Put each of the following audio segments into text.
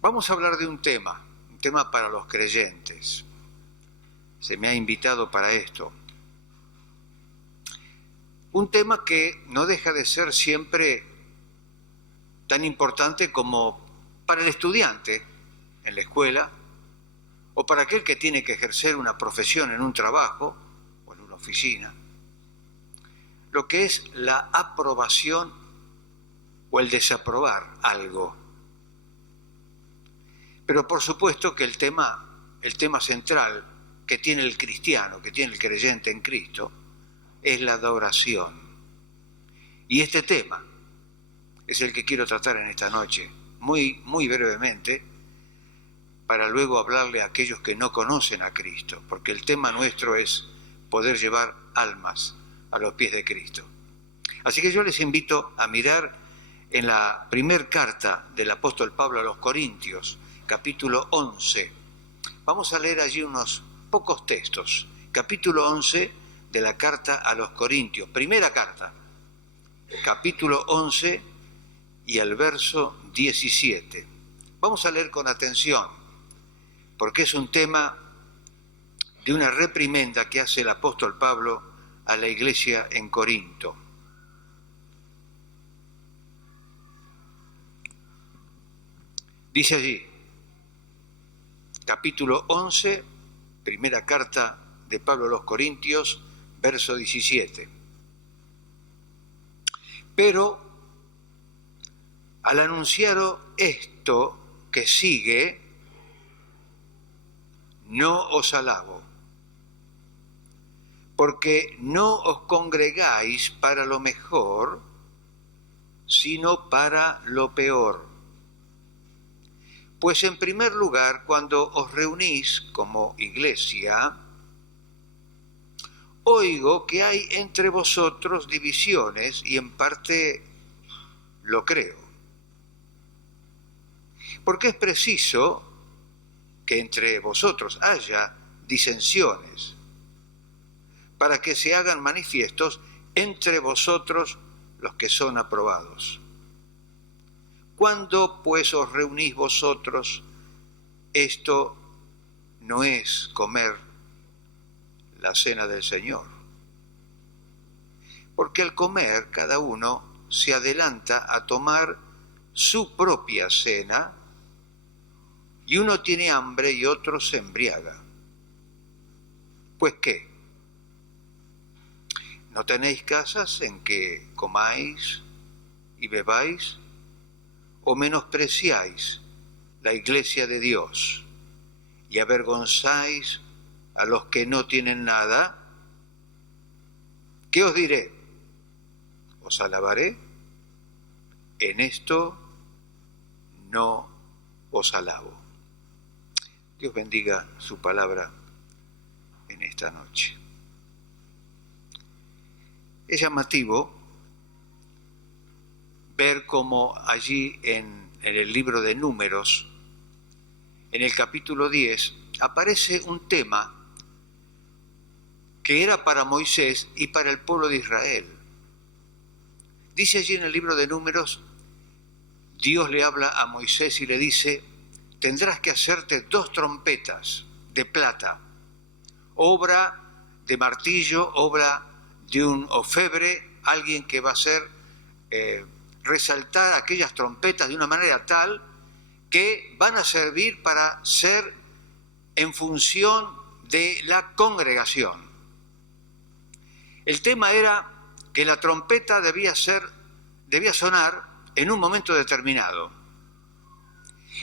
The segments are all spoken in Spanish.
Vamos a hablar de un tema para los creyentes. Se me ha invitado para esto. Un tema que no deja de ser siempre tan importante como para el estudiante en la escuela o para aquel que tiene que ejercer una profesión en un trabajo o en una oficina. Lo que es la aprobación o el desaprobar algo. Pero por supuesto que el tema central que tiene el cristiano, que tiene el creyente en Cristo, es la adoración. Y este tema es el que quiero tratar en esta noche, muy brevemente, para luego hablarle a aquellos que no conocen a Cristo, porque el tema nuestro es poder llevar almas a los pies de Cristo. Así que yo les invito a mirar en la primera carta del apóstol Pablo a los Corintios, capítulo 11. Vamos a leer allí unos pocos textos. Capítulo 11 de la carta a los Corintios. Primera carta, capítulo 11 y el verso 17. Vamos a leer con atención, porque es un tema de una reprimenda que hace el apóstol Pablo a la iglesia en Corinto. Dice allí, capítulo 11, primera carta de Pablo a los Corintios, verso 17. Pero al anunciaros esto que sigue, no os alabo, porque no os congregáis para lo mejor, sino para lo peor. Pues en primer lugar, cuando os reunís como iglesia, oigo que hay entre vosotros divisiones y en parte lo creo. Porque es preciso que entre vosotros haya disensiones para que se hagan manifiestos entre vosotros los que son aprobados. Cuando pues os reunís vosotros, esto no es comer la cena del Señor. Porque al comer cada uno se adelanta a tomar su propia cena y uno tiene hambre y otro se embriaga. Pues ¿qué? ¿No tenéis casas en que comáis y bebáis? ¿O menospreciáis la iglesia de Dios y avergonzáis a los que no tienen nada? ¿Qué os diré? ¿Os alabaré? En esto no os alabo. Dios bendiga su palabra en esta noche. Es llamativo ver cómo allí en el libro de Números, en el capítulo 10, aparece un tema que era para Moisés y para el pueblo de Israel. Dice allí en el libro de Números, Dios le habla a Moisés y le dice, tendrás que hacerte 2 trompetas de plata, obra de martillo, obra de un orfebre, alguien que va a hacer resaltar aquellas trompetas de una manera tal que van a servir para ser en función de la congregación. El tema era que la trompeta debía sonar en un momento determinado.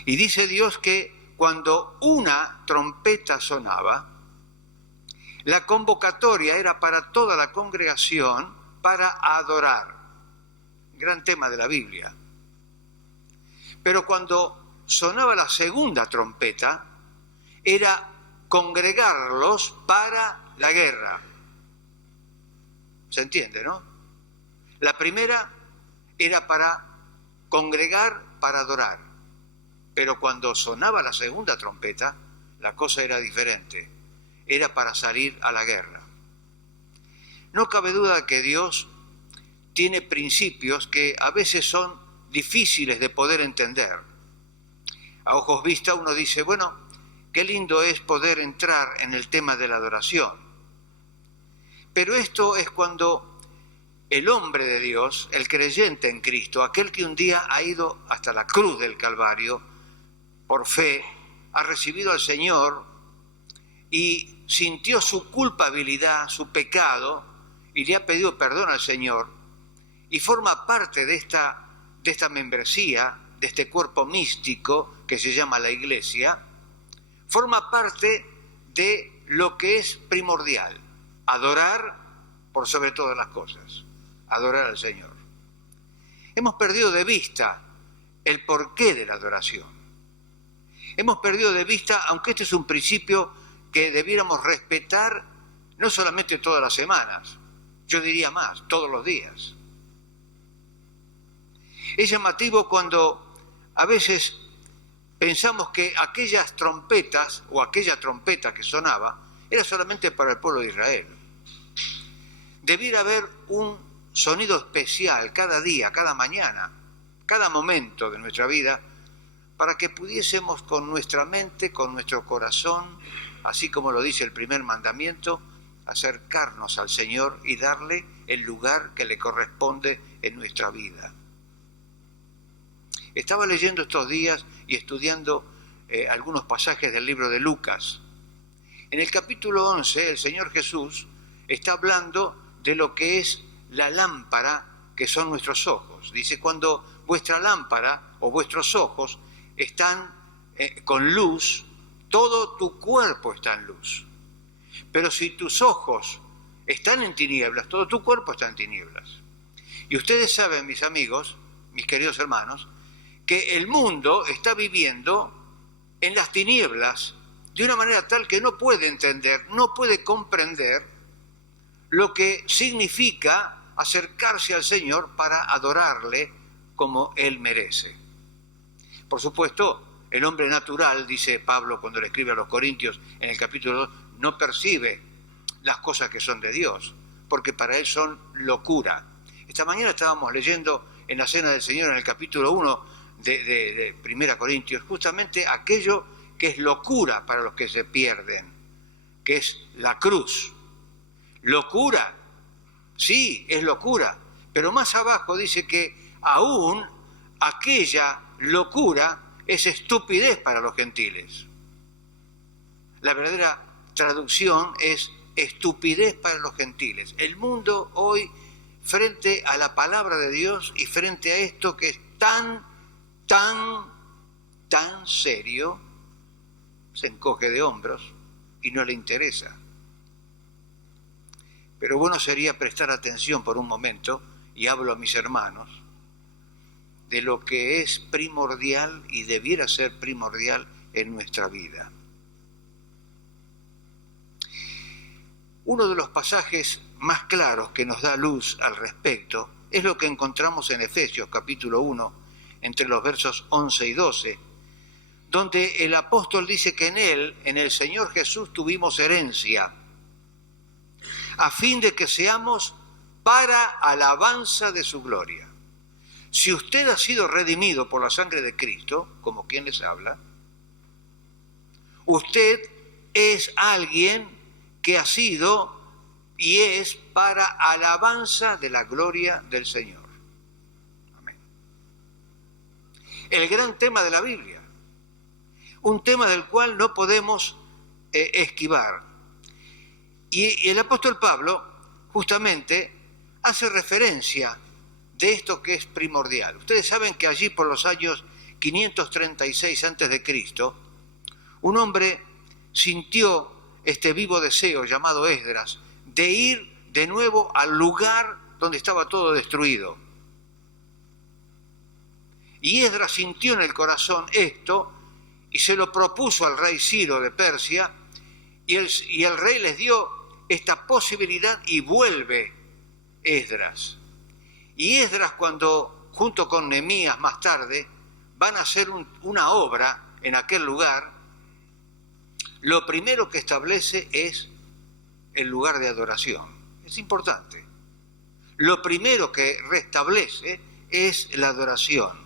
Y dice Dios que cuando una trompeta sonaba, la convocatoria era para toda la congregación para adorar. Gran tema de la Biblia. Pero cuando sonaba la segunda trompeta, era congregarlos para la guerra. ¿Se entiende, no? La primera era para congregar, para adorar. Pero cuando sonaba la segunda trompeta, la cosa era diferente. Era para salir a la guerra. No cabe duda que Dios tiene principios que a veces son difíciles de poder entender. A ojos vista uno dice, bueno, qué lindo es poder entrar en el tema de la adoración. Pero esto es cuando el hombre de Dios, el creyente en Cristo, aquel que un día ha ido hasta la cruz del Calvario, por fe, ha recibido al Señor y sintió su culpabilidad, su pecado, y le ha pedido perdón al Señor, y forma parte de esta membresía, de este cuerpo místico que se llama la Iglesia, forma parte de lo que es primordial, adorar por sobre todas las cosas, adorar al Señor. Hemos perdido de vista el porqué de la adoración. Hemos perdido de vista, aunque este es un principio que debiéramos respetar no solamente todas las semanas, yo diría más, todos los días. Es llamativo cuando a veces pensamos que aquellas trompetas o aquella trompeta que sonaba era solamente para el pueblo de Israel. Debiera haber un sonido especial cada día, cada mañana, cada momento de nuestra vida, para que pudiésemos con nuestra mente, con nuestro corazón, así como lo dice el primer mandamiento, acercarnos al Señor y darle el lugar que le corresponde en nuestra vida. Estaba leyendo estos días y estudiando algunos pasajes del libro de Lucas. En el capítulo 11, el Señor Jesús está hablando de lo que es la lámpara que son nuestros ojos. Dice, cuando vuestra lámpara o vuestros ojos están con luz, todo tu cuerpo está en luz. Pero si tus ojos están en tinieblas, todo tu cuerpo está en tinieblas. Y ustedes saben, mis amigos, mis queridos hermanos, que el mundo está viviendo en las tinieblas de una manera tal que no puede entender, no puede comprender lo que significa acercarse al Señor para adorarle como Él merece. Por supuesto, el hombre natural, dice Pablo cuando le escribe a los Corintios en el capítulo 2, no percibe las cosas que son de Dios, porque para él son locura. Esta mañana estábamos leyendo en la Cena del Señor, en el capítulo 1 de 1 Corintios, justamente aquello que es locura para los que se pierden, que es la cruz. Locura, sí, es locura, pero más abajo dice que aún aquella locura es estupidez para los gentiles. La verdadera traducción es estupidez para los gentiles. El mundo hoy, frente a la palabra de Dios y frente a esto que es tan serio, se encoge de hombros y no le interesa. Pero bueno sería prestar atención por un momento, y hablo a mis hermanos, de lo que es primordial y debiera ser primordial en nuestra vida. Uno de los pasajes más claros que nos da luz al respecto es lo que encontramos en Efesios capítulo 1, entre los versos 11 y 12, donde el apóstol dice que en él, en el Señor Jesús, tuvimos herencia, a fin de que seamos para alabanza de su gloria. Si usted ha sido redimido por la sangre de Cristo, como quien les habla, usted es alguien que ha sido y es para alabanza de la gloria del Señor. Amén. El gran tema de la Biblia, un tema del cual no podemos esquivar. Y el apóstol Pablo justamente hace referencia de esto que es primordial. Ustedes saben que allí por los años 536 a.C., un hombre sintió este vivo deseo llamado Esdras de ir de nuevo al lugar donde estaba todo destruido. Y Esdras sintió en el corazón esto y se lo propuso al rey Ciro de Persia, y el rey les dio esta posibilidad y vuelve Esdras. Y Esdras, cuando junto con Nehemías más tarde van a hacer una obra en aquel lugar, lo primero que establece es el lugar de adoración. Es importante. Lo primero que restablece es la adoración.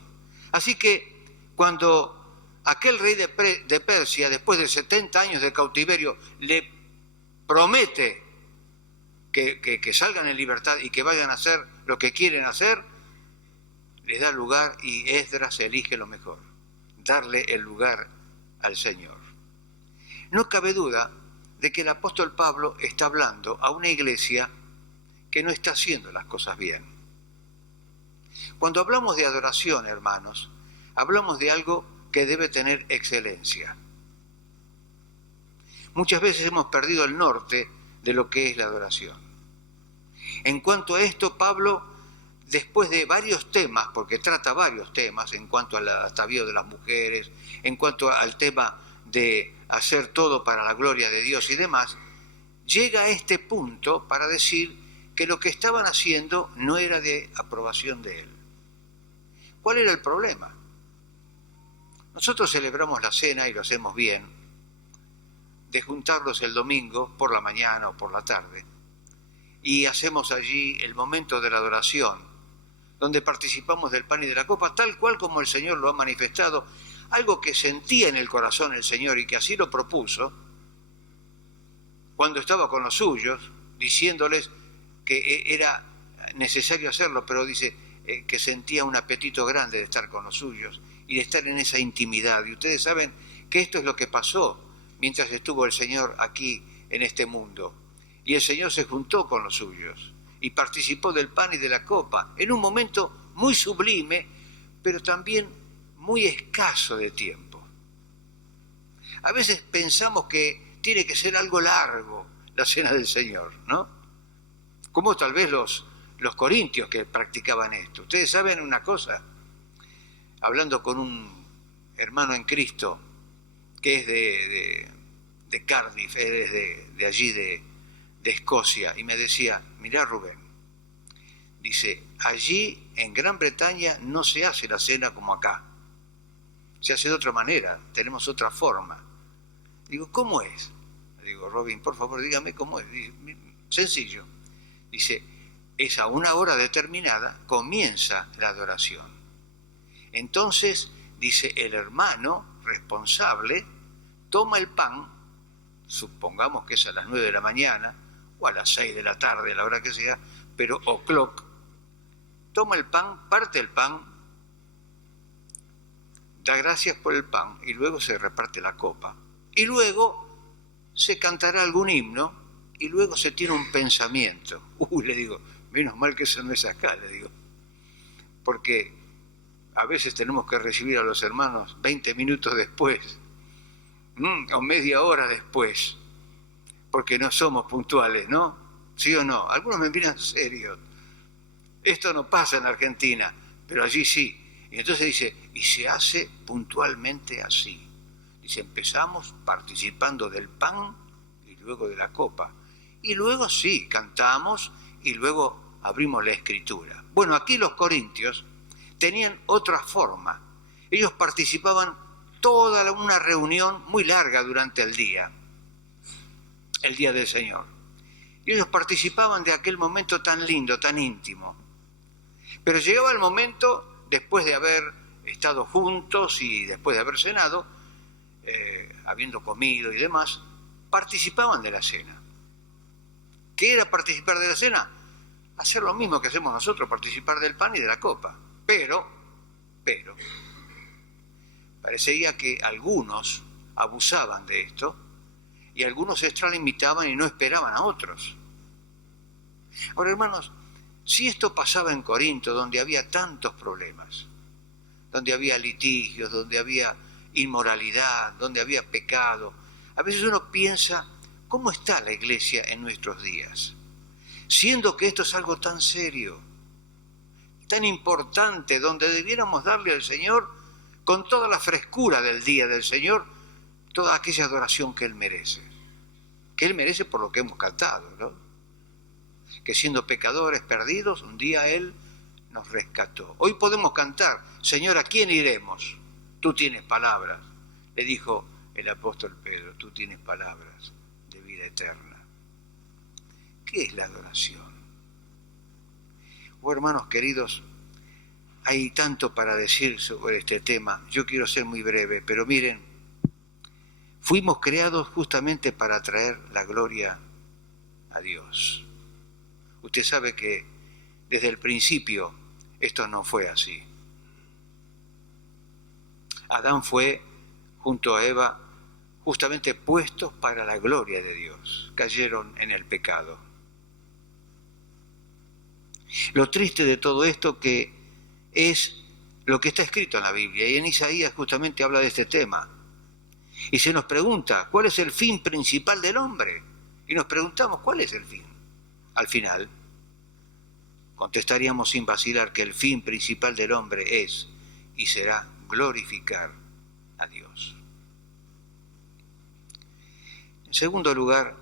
Así que cuando aquel rey de Persia, después de 70 años de cautiverio, le promete que salgan en libertad y que vayan a hacer lo que quieren hacer, les da lugar y Esdras elige lo mejor, darle el lugar al Señor. No cabe duda de que el apóstol Pablo está hablando a una iglesia que no está haciendo las cosas bien. Cuando hablamos de adoración, hermanos, hablamos de algo que debe tener excelencia. Muchas veces hemos perdido el norte de lo que es la adoración. En cuanto a esto, Pablo, después de varios temas, porque trata varios temas, en cuanto al atavío de las mujeres, en cuanto al tema de hacer todo para la gloria de Dios y demás, llega a este punto para decir que lo que estaban haciendo no era de aprobación de él. ¿Cuál era el problema? Nosotros celebramos la cena y lo hacemos bien, de juntarnos el domingo por la mañana o por la tarde, y hacemos allí el momento de la adoración, donde participamos del pan y de la copa, tal cual como el Señor lo ha manifestado, algo que sentía en el corazón el Señor y que así lo propuso, cuando estaba con los suyos, diciéndoles que era necesario hacerlo, pero dice que sentía un apetito grande de estar con los suyos y de estar en esa intimidad. Y ustedes saben que esto es lo que pasó mientras estuvo el Señor aquí en este mundo. Y el Señor se juntó con los suyos y participó del pan y de la copa en un momento muy sublime, pero también muy escaso de tiempo. A veces pensamos que tiene que ser algo largo la cena del Señor, ¿no? Como tal vez los corintios que practicaban esto. Ustedes saben una cosa, hablando con un hermano en Cristo que es de Cardiff, es de allí de Escocia, y me decía, mirá Rubén, dice, allí en Gran Bretaña no se hace la cena como acá, se hace de otra manera, tenemos otra forma. Digo, ¿cómo es? Digo, Robin, por favor, dígame cómo es. Dice, sencillo. Dice, es a una hora determinada, comienza la adoración. Entonces, dice, el hermano responsable toma el pan, supongamos que es a las 9 de la mañana, o a las 6 de la tarde, a la hora que sea, pero o'clock, toma el pan, parte el pan, da gracias por el pan, y luego se reparte la copa. Y luego se cantará algún himno, y luego se tiene un pensamiento. Le digo, menos mal que eso no es acá, le digo. Porque a veces tenemos que recibir a los hermanos 20 minutos después, o media hora después, porque no somos puntuales, ¿no? ¿Sí o no? Algunos me miran serios. Esto no pasa en Argentina, pero allí sí. Y entonces dice, y se hace puntualmente así. Dice, empezamos participando del pan y luego de la copa. Y luego sí, cantamos y luego abrimos la escritura. Bueno, aquí los corintios tenían otra forma. Ellos participaban toda una reunión muy larga durante el día del Señor. Y ellos participaban de aquel momento tan lindo, tan íntimo. Pero llegaba el momento, después de haber estado juntos y después de haber cenado, habiendo comido y demás, participaban de la cena. ¿Qué era participar de la cena? Hacer lo mismo que hacemos nosotros, participar del pan y de la copa. Pero, parecía que algunos abusaban de esto y algunos se extralimitaban y no esperaban a otros. Ahora, hermanos, si esto pasaba en Corinto, donde había tantos problemas, donde había litigios, donde había inmoralidad, donde había pecado. A veces uno piensa, ¿cómo está la iglesia en nuestros días? Siendo que esto es algo tan serio, tan importante, donde debiéramos darle al Señor, con toda la frescura del día del Señor, toda aquella adoración que Él merece. Que Él merece por lo que hemos cantado, ¿no? Que siendo pecadores perdidos, un día Él nos rescató. Hoy podemos cantar, Señor, ¿a quién iremos? Tú tienes palabras, le dijo el apóstol Pedro, tú tienes palabras de vida eterna. ¿Qué es la adoración? Oh, hermanos queridos, hay tanto para decir sobre este tema. Yo quiero ser muy breve, pero miren, fuimos creados justamente para traer la gloria a Dios. Usted sabe que desde el principio esto no fue así. Adán fue, junto a Eva, justamente puestos para la gloria de Dios. Cayeron en el pecado. Lo triste de todo esto que es lo que está escrito en la Biblia, y en Isaías justamente habla de este tema. Y se nos pregunta, ¿cuál es el fin principal del hombre? Y nos preguntamos, ¿cuál es el fin? Al final, contestaríamos sin vacilar que el fin principal del hombre es y será glorificar a Dios. En segundo lugar,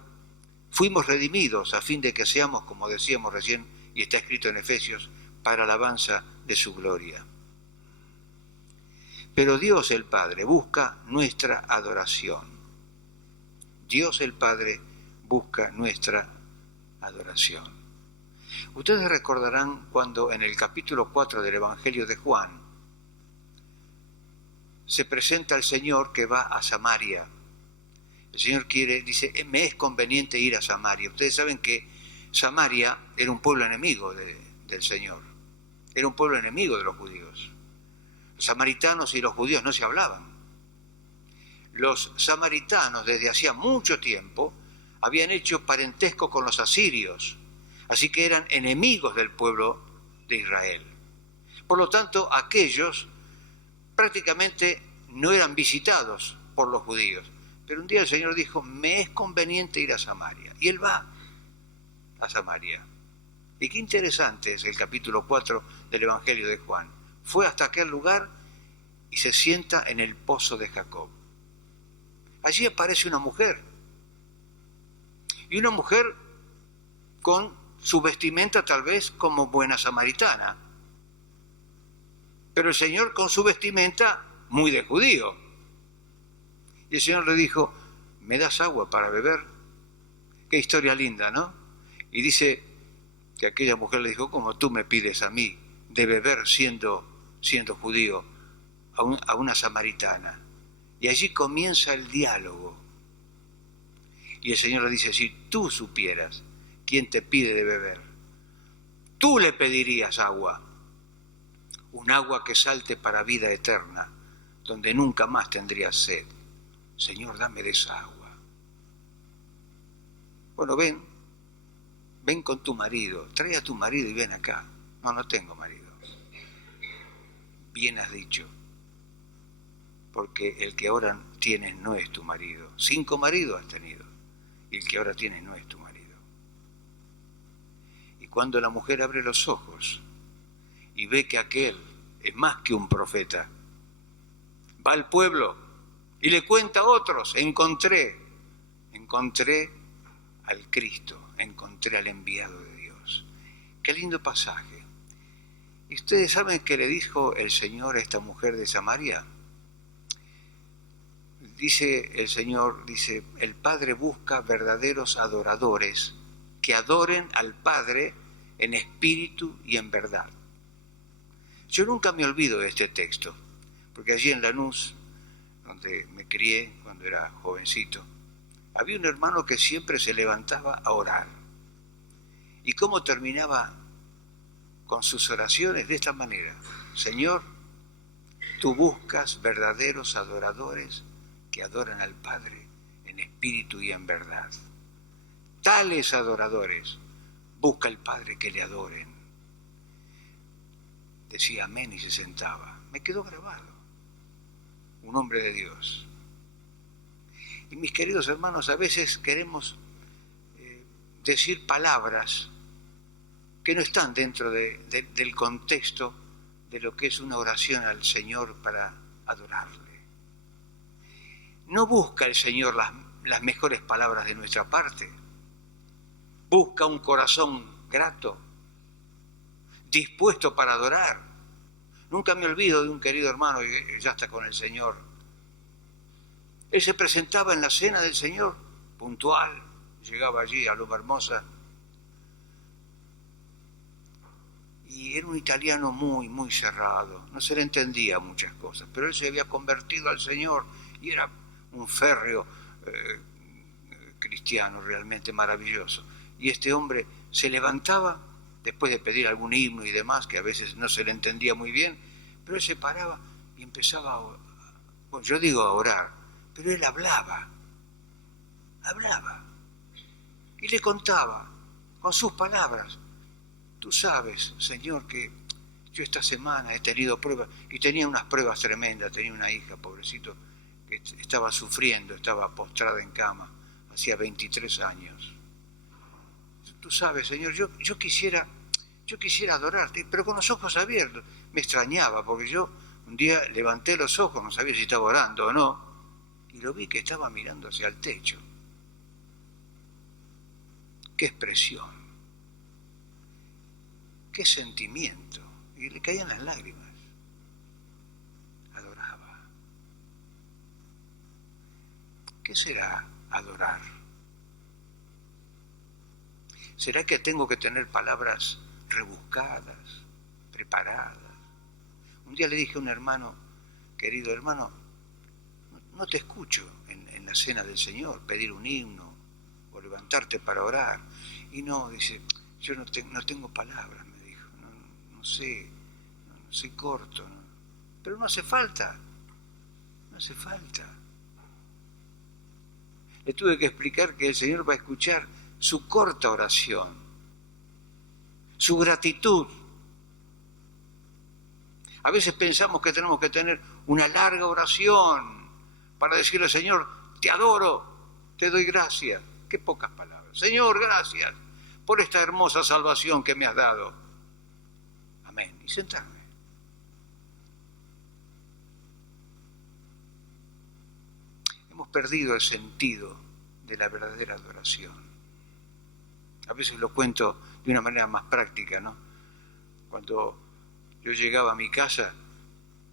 fuimos redimidos a fin de que seamos, como decíamos recién, y está escrito en Efesios, para alabanza de su gloria. Pero Dios el Padre busca nuestra adoración. Dios el Padre busca nuestra adoración. Ustedes recordarán cuando en el capítulo 4 del Evangelio de Juan se presenta el Señor que va a Samaria. El Señor dice, me es conveniente ir a Samaria. Ustedes saben que Samaria era un pueblo enemigo del Señor. Era un pueblo enemigo de los judíos. Los samaritanos y los judíos no se hablaban. Los samaritanos desde hacía mucho tiempo habían hecho parentesco con los asirios, así que eran enemigos del pueblo de Israel. Por lo tanto, aquellos prácticamente no eran visitados por los judíos. Pero un día el Señor dijo, me es conveniente ir a Samaria. Y Él va a Samaria. Y qué interesante es el capítulo 4 del Evangelio de Juan. Fue hasta aquel lugar y se sienta en el pozo de Jacob. Allí aparece una mujer. Y una mujer con su vestimenta tal vez como buena samaritana. Pero el Señor con su vestimenta muy de judío. Y el Señor le dijo, ¿me das agua para beber? Qué historia linda, ¿no? Y dice que aquella mujer le dijo, ¿cómo tú me pides a mí de beber siendo judío a una samaritana? Y allí comienza el diálogo. Y el Señor le dice, si tú supieras quién te pide de beber, tú le pedirías agua, un agua que salte para vida eterna, donde nunca más tendrías sed. Señor, dame de esa agua. Bueno, ven con tu marido, trae a tu marido y ven acá. No tengo marido. Bien has dicho, porque el que ahora tienes no es tu marido. 5 maridos has tenido, y el que ahora tienes no es tu marido. Y cuando la mujer abre los ojos y ve que aquel es más que un profeta, va al pueblo y le cuenta a otros, encontré al Cristo, encontré al enviado de Dios. Qué lindo pasaje. ¿Y ustedes saben qué le dijo el Señor a esta mujer de Samaria? Dice el Señor, el Padre busca verdaderos adoradores que adoren al Padre en espíritu y en verdad. Yo nunca me olvido de este texto, porque allí en Lanús, donde me crié cuando era jovencito, había un hermano que siempre se levantaba a orar. ¿Y cómo terminaba con sus oraciones? De esta manera: Señor, tú buscas verdaderos adoradores que adoran al Padre en espíritu y en verdad. Tales adoradores busca el Padre que le adoren. Decía amén y se sentaba. me quedó grabado. Un hombre de Dios. Y mis queridos hermanos, a veces queremos decir palabras que no están dentro del contexto de lo que es una oración al Señor para adorarle. No busca el Señor las mejores palabras de nuestra parte. Busca un corazón grato, dispuesto para adorar. Nunca me olvido de un querido hermano que ya está con el Señor. Él se presentaba en la cena del Señor, puntual, llegaba allí a Loma Hermosa, y era un italiano muy, muy cerrado, no se le entendía muchas cosas, pero él se había convertido al Señor y era un férreo cristiano realmente maravilloso. Y este hombre se levantaba, después de pedir algún himno y demás, que a veces no se le entendía muy bien, pero él se paraba y empezaba bueno, yo digo a orar, pero él hablaba, y le contaba con sus palabras: tú sabes, Señor, que yo esta semana he tenido pruebas, y tenía unas pruebas tremendas, tenía una hija, pobrecito, que estaba sufriendo, estaba postrada en cama, hacía 23 años. Tú sabes, Señor, yo quisiera adorarte, pero con los ojos abiertos. Me extrañaba, porque yo un día levanté los ojos, no sabía si estaba orando o no, y lo vi que estaba mirando hacia el techo. Qué expresión, qué sentimiento, y le caían las lágrimas. Adoraba. ¿Qué será adorar? ¿Será que tengo que tener palabras rebuscadas, preparadas? Un día le dije a un hermano: querido hermano, no te escucho en la cena del Señor pedir un himno o levantarte para orar. Y no, dice, yo no tengo palabras, me dijo, no sé, soy corto, ¿no? Pero no hace falta. Le tuve que explicar que el Señor va a escuchar su corta oración, su gratitud. A veces pensamos que tenemos que tener una larga oración para decirle: Señor, te adoro, te doy gracias. Qué pocas palabras. Señor, gracias por esta hermosa salvación que me has dado. Amén. Y sentarme. Hemos perdido el sentido de la verdadera adoración. A veces lo cuento de una manera más práctica, ¿no? Cuando yo llegaba a mi casa,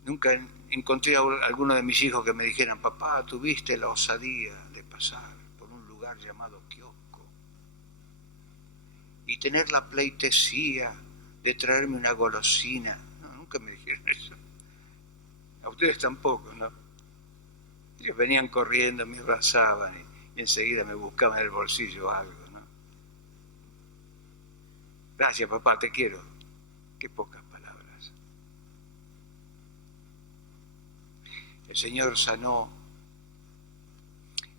nunca encontré a alguno de mis hijos que me dijeran: papá, tuviste la osadía de pasar por un lugar llamado kiosco y tener la pleitesía de traerme una golosina. No, nunca me dijeron eso. A ustedes tampoco, ¿no? Ellos venían corriendo, me abrazaban y enseguida me buscaban en el bolsillo algo, ¿no? Gracias, papá, te quiero. Qué pocas palabras. El Señor sanó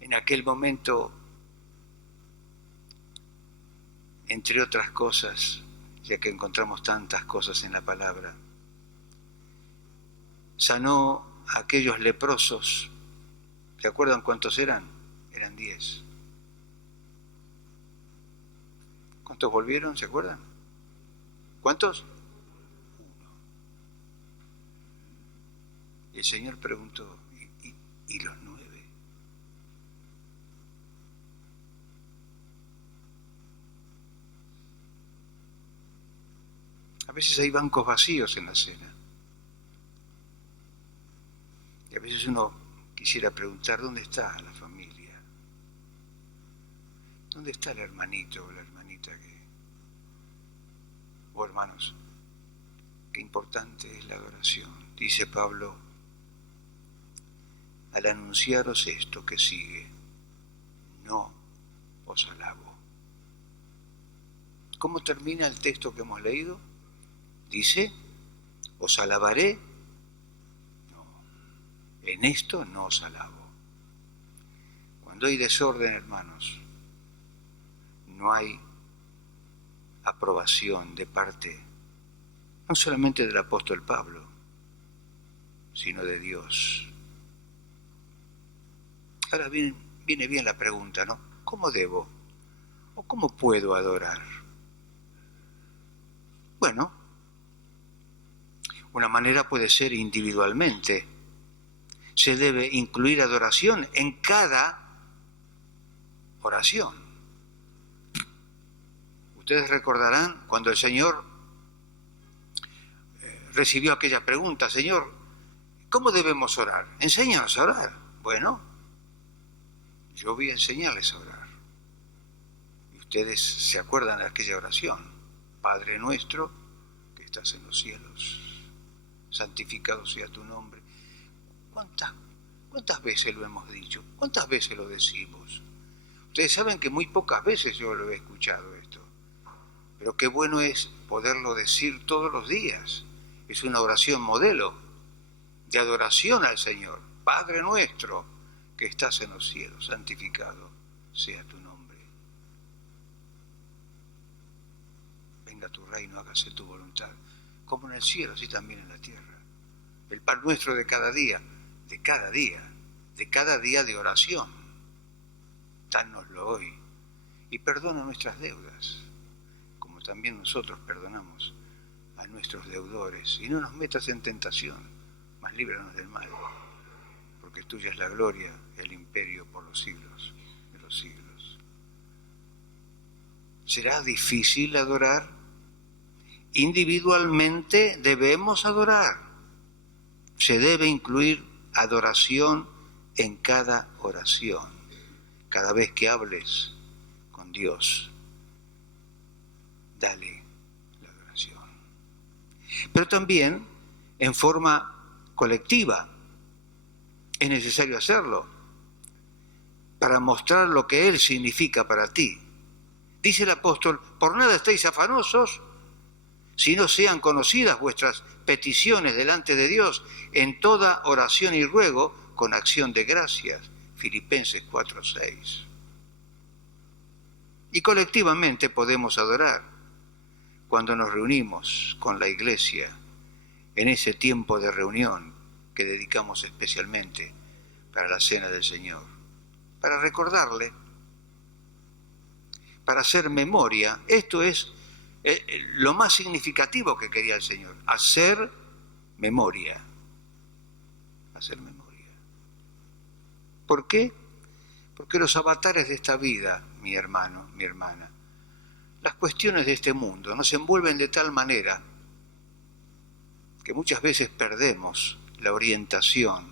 en aquel momento, entre otras cosas, ya que encontramos tantas cosas en la palabra. Sanó a aquellos leprosos. ¿Se acuerdan cuántos eran? Eran 10. ¿Cuántos volvieron? ¿Se acuerdan? ¿Cuántos? 1. Y el Señor preguntó: ¿y los 9? A veces hay bancos vacíos en la cena. Y a veces uno quisiera preguntar: ¿dónde está la familia? ¿Dónde está el hermanito o la hermanita o hermanos? Qué importante es la adoración. Dice Pablo: al anunciaros esto que sigue, no os alabo. ¿Cómo termina el texto que hemos leído? Dice: ¿os alabaré? No, en esto no os alabo. Cuando hay desorden, hermanos, no hay aprobación de parte, no solamente del apóstol Pablo, sino de Dios. Ahora viene bien la pregunta, ¿no? ¿Cómo debo o cómo puedo adorar? Bueno, una manera puede ser individualmente. Se debe incluir adoración en cada oración. Ustedes recordarán cuando el Señor recibió aquella pregunta: Señor, ¿cómo debemos orar? Enséñanos a orar. Bueno, yo voy a enseñarles a orar. Y ustedes se acuerdan de aquella oración: Padre nuestro que estás en los cielos, santificado sea tu nombre. ¿Cuántas veces lo hemos dicho? ¿Cuántas veces lo decimos? Ustedes saben que muy pocas veces yo lo he escuchado esto, pero qué bueno es poderlo decir todos los días. Es una oración modelo de adoración al Señor. Padre nuestro que estás en los cielos, santificado sea tu nombre. Venga tu reino, hágase tu voluntad, como en el cielo, así también en la tierra. El pan nuestro de cada día, de cada día de oración, dánoslo hoy. Y perdona nuestras deudas, como también nosotros perdonamos a nuestros deudores. Y no nos metas en tentación, mas líbranos del mal, porque tuya es la gloria y el imperio por los siglos de los siglos. ¿Será difícil adorar? Individualmente debemos adorar. Se debe incluir adoración en cada oración. Cada vez que hables con Dios, dale la adoración. Pero también en forma colectiva es necesario hacerlo para mostrar lo que Él significa para ti. Dice el apóstol: por nada estéis afanosos, si no sean conocidas vuestras peticiones delante de Dios en toda oración y ruego con acción de gracias. Filipenses 4:6. Y colectivamente podemos adorar cuando nos reunimos con la iglesia en ese tiempo de reunión que dedicamos especialmente para la cena del Señor, para recordarle, para hacer memoria. Esto es lo más significativo que quería el Señor: hacer memoria. Hacer memoria. ¿Por qué? Porque los avatares de esta vida, mi hermano, mi hermana, las cuestiones de este mundo nos envuelven de tal manera que muchas veces perdemos la orientación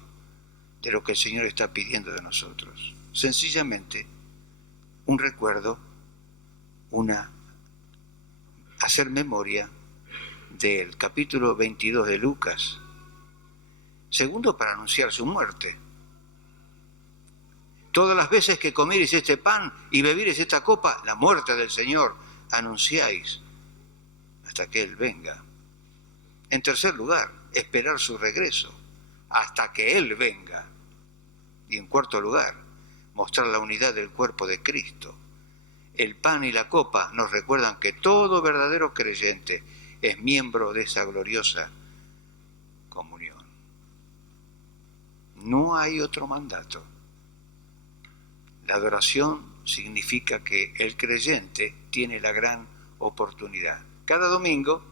de lo que el Señor está pidiendo de nosotros. Sencillamente, un recuerdo, hacer memoria del capítulo 22 de Lucas. Segundo, para anunciar su muerte. Todas las veces que comiereis este pan y bebiereis esta copa, la muerte del Señor anunciáis hasta que Él venga. En tercer lugar, esperar su regreso hasta que Él venga. Y en cuarto lugar, mostrar la unidad del cuerpo de Cristo. El pan y la copa nos recuerdan que todo verdadero creyente es miembro de esa gloriosa comunión. No hay otro mandato. La adoración significa que el creyente tiene la gran oportunidad, cada domingo,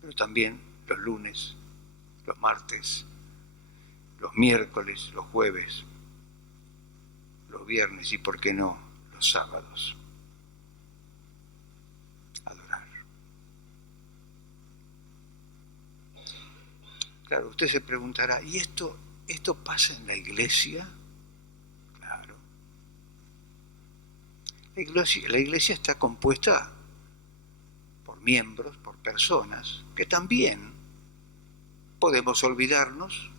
pero también los lunes, los martes, los miércoles, los jueves, los viernes y, ¿por qué no?, los sábados. Adorar. Claro, usted se preguntará: ¿y esto pasa en la iglesia? Claro. La iglesia está compuesta por miembros, por personas que también podemos olvidarnos,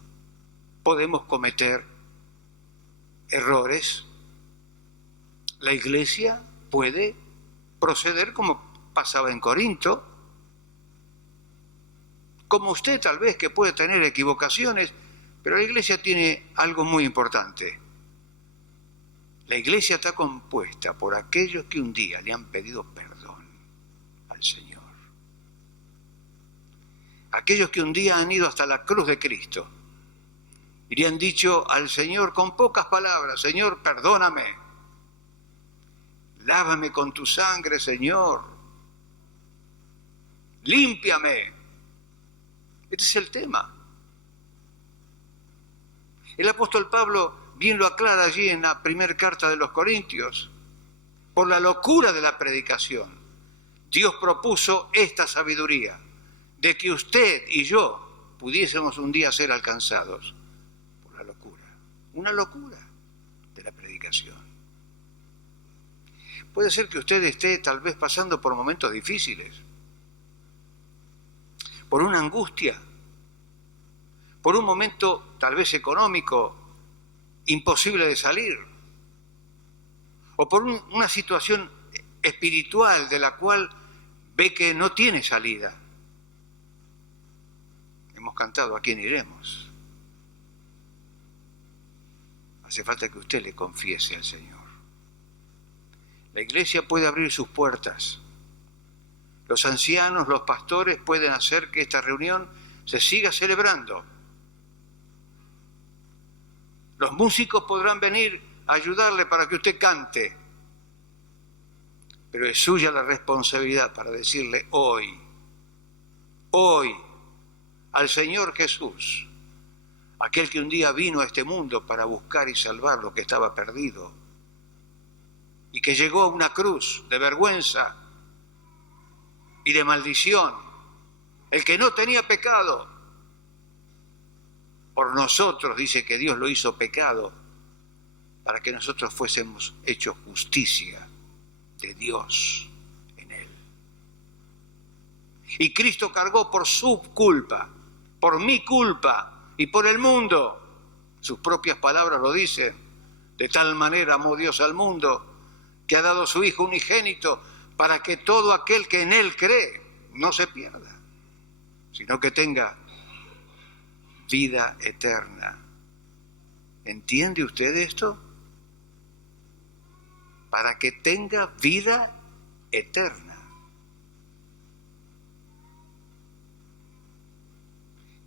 podemos cometer errores. La iglesia puede proceder como pasaba en Corinto, como usted tal vez, que puede tener equivocaciones, pero la iglesia tiene algo muy importante. La iglesia está compuesta por aquellos que un día le han pedido perdón al Señor. Aquellos que un día han ido hasta la cruz de Cristo Y le han dicho al Señor con pocas palabras: Señor, perdóname, lávame con tu sangre, Señor, límpiame. Este es el tema. El apóstol Pablo bien lo aclara allí en la primera carta de los Corintios. Por la locura de la predicación, Dios propuso esta sabiduría, de que usted y yo pudiésemos un día ser alcanzados por la locura. Una locura de la predicación. Puede ser que usted esté tal vez pasando por momentos difíciles, por una angustia, por un momento tal vez económico imposible de salir, o por una situación espiritual de la cual ve que no tiene salida. Hemos cantado: ¿a quién iremos? Hace falta que usted le confiese al Señor. La iglesia puede abrir sus puertas. Los ancianos, los pastores pueden hacer que esta reunión se siga celebrando. Los músicos podrán venir a ayudarle para que usted cante. Pero es suya la responsabilidad para decirle hoy, al Señor Jesús, aquel que un día vino a este mundo para buscar y salvar lo que estaba perdido, y que llegó a una cruz de vergüenza y de maldición, el que no tenía pecado. Por nosotros dice que Dios lo hizo pecado para que nosotros fuésemos hechos justicia de Dios en él. Y Cristo cargó por su culpa, por mi culpa y por el mundo. Sus propias palabras lo dicen: de tal manera amó Dios al mundo que ha dado a su Hijo unigénito, para que todo aquel que en él cree no se pierda, sino que tenga vida eterna. ¿Entiende usted esto? Para que tenga vida eterna.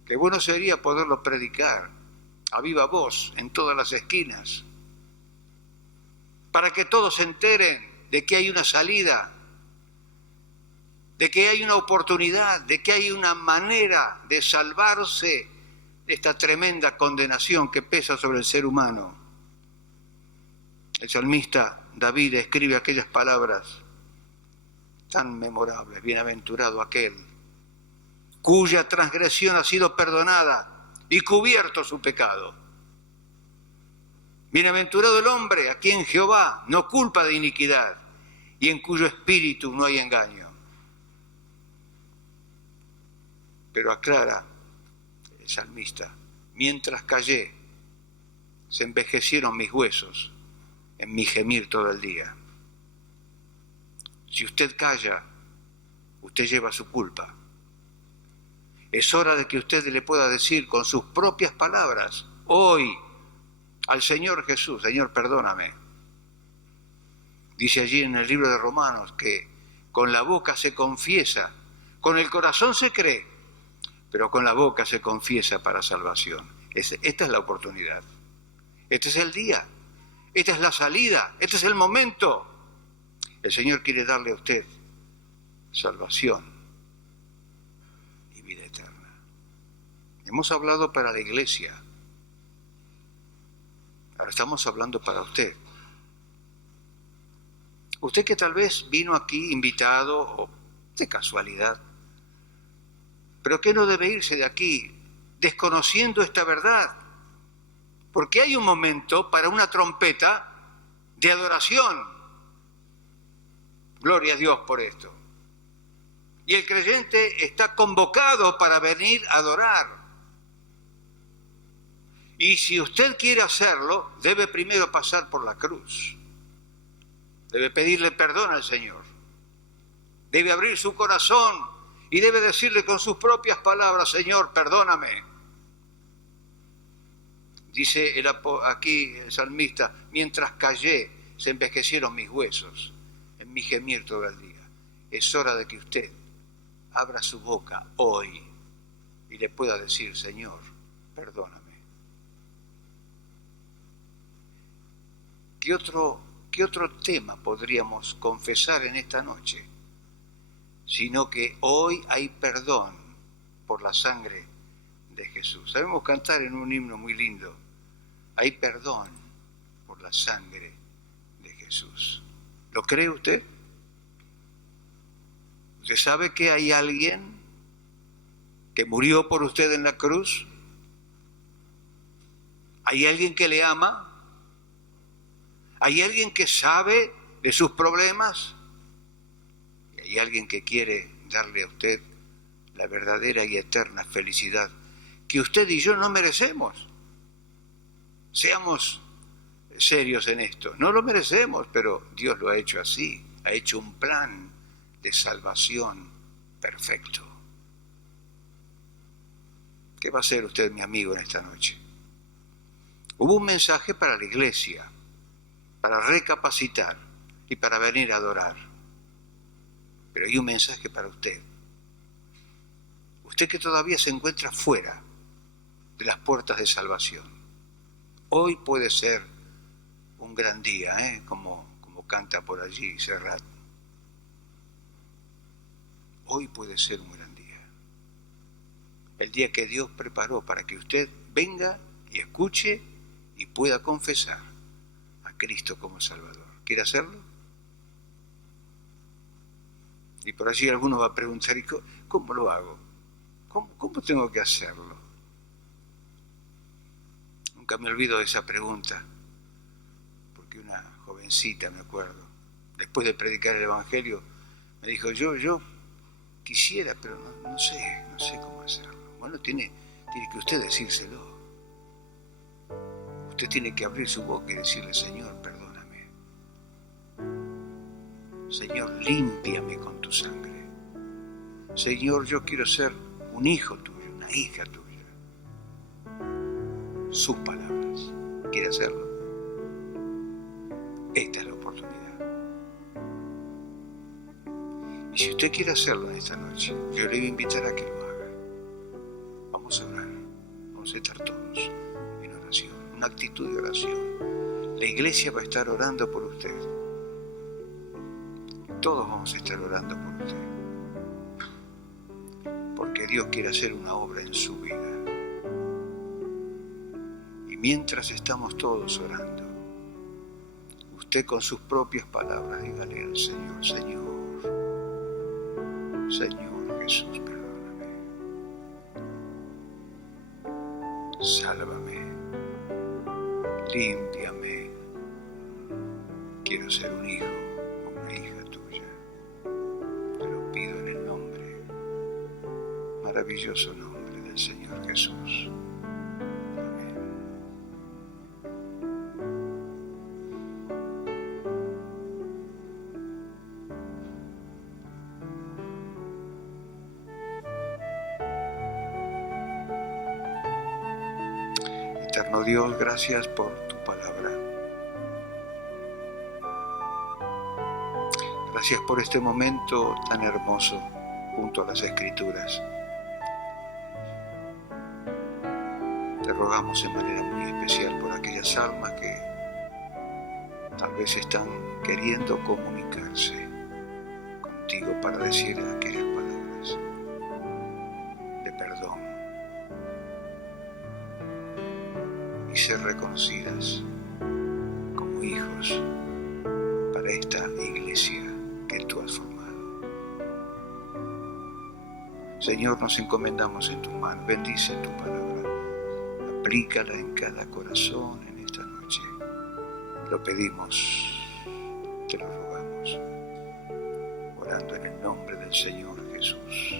Qué bueno sería poderlo predicar a viva voz en todas las esquinas, para que todos se enteren de que hay una salida, de que hay una oportunidad, de que hay una manera de salvarse de esta tremenda condenación que pesa sobre el ser humano. El salmista David escribe aquellas palabras tan memorables: bienaventurado aquel cuya transgresión ha sido perdonada y cubierto su pecado. Bienaventurado el hombre a quien Jehová no culpa de iniquidad y en cuyo espíritu no hay engaño. Pero aclara el salmista: mientras callé, se envejecieron mis huesos en mi gemir todo el día. Si usted calla, usted lleva su culpa. Es hora de que usted le pueda decir con sus propias palabras hoy al Señor Jesús: Señor, perdóname. Dice allí en el libro de Romanos que con la boca se confiesa, con el corazón se cree, pero con la boca se confiesa para salvación. Esta es la oportunidad. Este es el día. Esta es la salida. Este es el momento. El Señor quiere darle a usted salvación y vida eterna. Hemos hablado para la iglesia. Ahora estamos hablando para usted. Usted que tal vez vino aquí invitado o de casualidad, pero que no debe irse de aquí desconociendo esta verdad. Porque hay un momento para una trompeta de adoración. Gloria a Dios por esto. Y el creyente está convocado para venir a adorar. Y si usted quiere hacerlo, debe primero pasar por la cruz. Debe pedirle perdón al Señor. Debe abrir su corazón y debe decirle con sus propias palabras: Señor, perdóname. Dice aquí el salmista: mientras callé, se envejecieron mis huesos en mi gemir todo el día. Es hora de que usted abra su boca hoy y le pueda decir: Señor, perdóname. ¿Qué otro tema podríamos confesar en esta noche? Sino que hoy hay perdón por la sangre de Jesús. Sabemos cantar en un himno muy lindo, hay perdón por la sangre de Jesús. ¿Lo cree usted? ¿Usted sabe que hay alguien que murió por usted en la cruz? ¿Hay alguien que le ama? ¿Hay alguien que sabe de sus problemas? ¿Y hay alguien que quiere darle a usted la verdadera y eterna felicidad que usted y yo no merecemos? Seamos serios en esto. No lo merecemos, pero Dios lo ha hecho así. Ha hecho un plan de salvación perfecto. ¿Qué va a hacer usted, mi amigo, en esta noche? Hubo un mensaje para la iglesia, para recapacitar y para venir a adorar. Pero hay un mensaje para usted. Usted que todavía se encuentra fuera de las puertas de salvación. Hoy puede ser un gran día, como canta por allí Serrat. Hoy puede ser un gran día. El día que Dios preparó para que usted venga y escuche y pueda confesar a Cristo como Salvador. ¿Quiere hacerlo? Y por allí alguno va a preguntar, ¿y cómo lo hago? ¿Cómo tengo que hacerlo? Nunca me olvido de esa pregunta, porque una jovencita, me acuerdo, después de predicar el Evangelio, me dijo, yo quisiera, pero no sé cómo hacerlo. Bueno, tiene que usted decírselo. Usted tiene que abrir su boca y decirle, Señor, perdóname. Señor, límpiame con tu sangre. Señor, yo quiero ser un hijo tuyo, una hija tuya. Sus palabras. ¿Quiere hacerlo? Esta es la oportunidad. Y si usted quiere hacerlo en esta noche, yo le voy a invitar a que lo haga. Vamos a orar. Vamos a estar todos en oración. Una actitud de oración. La iglesia va a estar orando por usted. Todos vamos a estar orando por usted. Porque Dios quiere hacer una obra en su vida. Y mientras estamos todos orando, usted con sus propias palabras dígale al Señor, Señor Jesús, perdóname. Sálvame. Límpiame. Quiero ser un hijo o una hija tuya. Te lo pido en el nombre, maravilloso nombre del Señor Jesús. Amén. Eterno Dios, gracias por tu palabra. Gracias por este momento tan hermoso junto a las Escrituras. Te rogamos en manera muy especial por aquellas almas que tal vez están queriendo comunicarse contigo para decir aquellas palabras de perdón y ser reconocidas como hijos para esta iglesia que tú has formado. Señor, nos encomendamos en tus manos. Bendice tu palabra. Aplícala en cada corazón en esta noche. Lo pedimos, te lo rogamos, orando en el nombre del Señor Jesús.